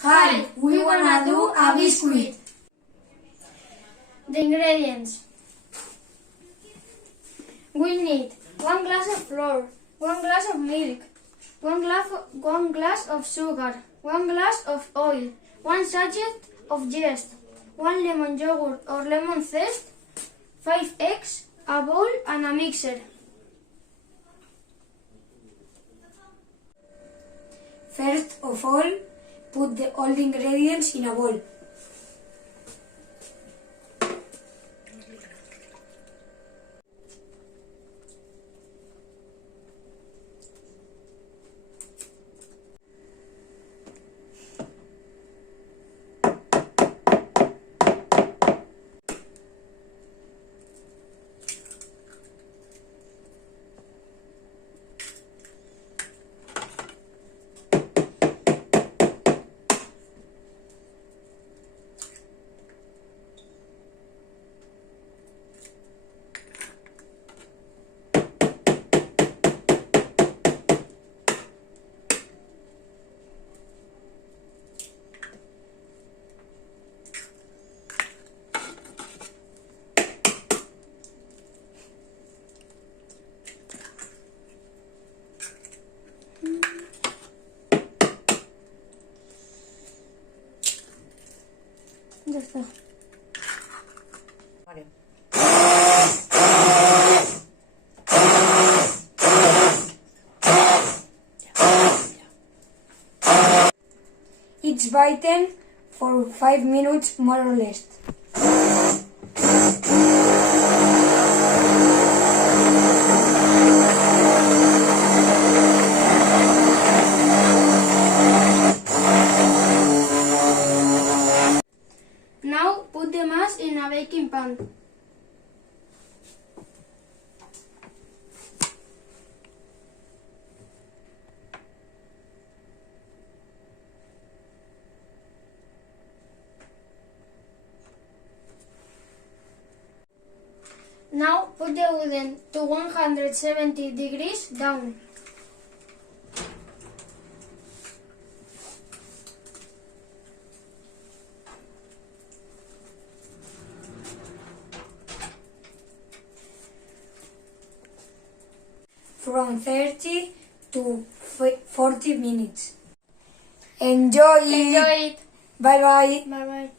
Hi, we wanna do a biscuit. The ingredients. We need 1 glass of flour, 1 glass of milk, 1 glass of sugar, 1 glass of oil, 1 sachet of yeast, 1 lemon yogurt or lemon zest, 5 eggs, a bowl and a mixer. First of all, put all the ingredients in a bowl. Ya está. Vale. It's beaten for 5 minutes more or less. Now put the mass in a baking pan. Now put the oven to 170 degrees down. From 30 to 40 minutes. Enjoy Enjoy it. Bye bye. Bye bye.